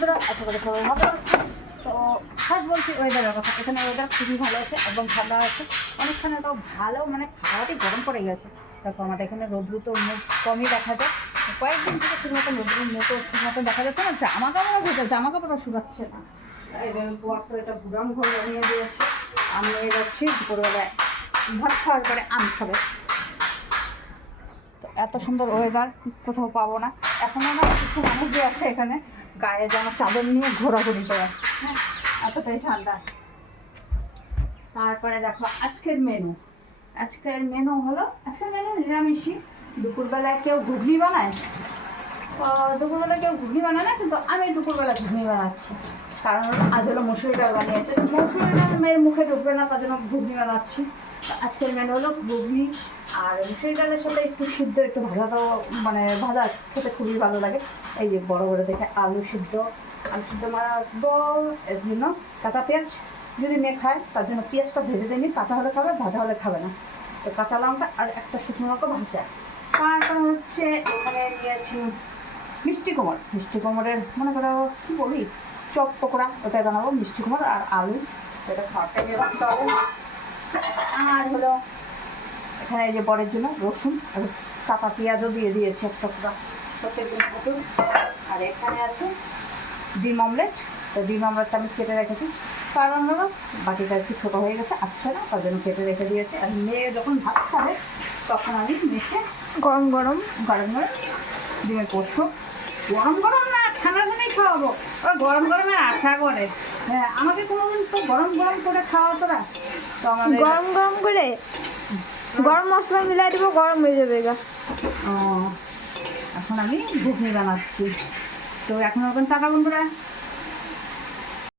বন্ধুরা, আশা করি সবাই ভালো আছে। তো ফার্স্ট বলছি ওয়েদারের কথা। এখানে ওয়েদার খুবই ভালো আছে, একদম ঠান্ডা আছে। অনেকখানে তো ভালো, মানে খাওয়াটি গরম পড়ে গেছে। দেখো আমাদের এখানে রৌদ্র তো মুখ কমই দেখা যায়। কয়েকদিন থেকে ঠিক মতো রৌদ্রের মুখও ঠিক মতো দেখা যাচ্ছে না। জামা কাপড়ও শুকাচ্ছে না। বর তো এটা গুড়াম ঘর বানিয়ে দিয়েছে। আমি যাচ্ছি দুপুরবেলায় ভাত খাওয়ার পরে আম খাবে। তো এত সুন্দর ওয়েদার কোথাও পাবো না। এখনও না কিছু মানুষ যে আছে এখানে গায়ে যেন চাদর নিয়ে ঘোরাঘুরি করে, হ্যাঁ, এতটাই ঠান্ডা। তারপরে দেখো আজকের মেনু হলো নিরামিষই। দুপুরবেলায় কেউ ঘুগনি বানায়, দুপুরবেলায় কেউ ঘুগনি বানায় না, কিন্তু আমি দুপুরবেলা ঘুগনি বানাচ্ছি। কারণ আজ হলো মসুরি ডাল বানিয়েছে, তো মসুরি ডাল মেয়ের মুখে ঢুকবে না, তার জন্য ঘুগনি বানাচ্ছি। আজকের মেনু হলো ঘুগনি আর মুসুরি ডালের সাথে একটু সিদ্ধ, একটু ভাজা, তো মানে ভাজা খেতে খুবই ভালো লাগে। এই যে বড় বড় দেখে আলু সিদ্ধ মারাবো, এর জন্য কাঁচা পেঁয়াজ যদি মেয়ে খায় তার জন্য পেঁয়াজটা ভেজে দিইনি, কাঁচা হলে খাবে, ভাজা হলে খাবে না। তো কাঁচা লঙ্কা আর একটা শুকনো লঙ্কা ভাজা। তারপর হচ্ছে এখানে নিয়েছি মিষ্টি কুমড়ের মনে করো কী বলি, চপ পকোড়া, ওটাই বানাবো। মিষ্টি কুমড় আর আলু, এটা খাওয়াটা নিয়ে রাখতে হবে। আর হলো এখানে এই যে বরের জন্য রসুন আর কাঁচা পেঁয়াজও দিয়ে দিয়েছি একটা পুরো প্রত্যেকদিন মতো। আর এখানে আছে ডিম অমলেট। তো ডিম অমলেটটা আমি কেটে রেখেছি, কারণ হলো বাটিটা একটু ছোটো হয়ে গেছে, আসছে না, তার জন্য কেটে রেখে দিয়েছি। আর মেয়ে যখন ভাত খাবে তখন আমি মেখে গরম গরম ডিমের পোস্ত, গরম না ঠান্ডা ঠান্ডাই খাওয়াবো। ওরা গরম গরমে আশা করে, হ্যাঁ, আমাকে কোনোদিন তো গরম করে খাওয়া তোরা। তো আমাদের গরম করে গরম মশলা মিলাই দেবো, গরম হয়ে যাবে গা। এখন আমি ঘুগনি বানাচ্ছি। তো এখন ওরকম টাকা বন্ধুরা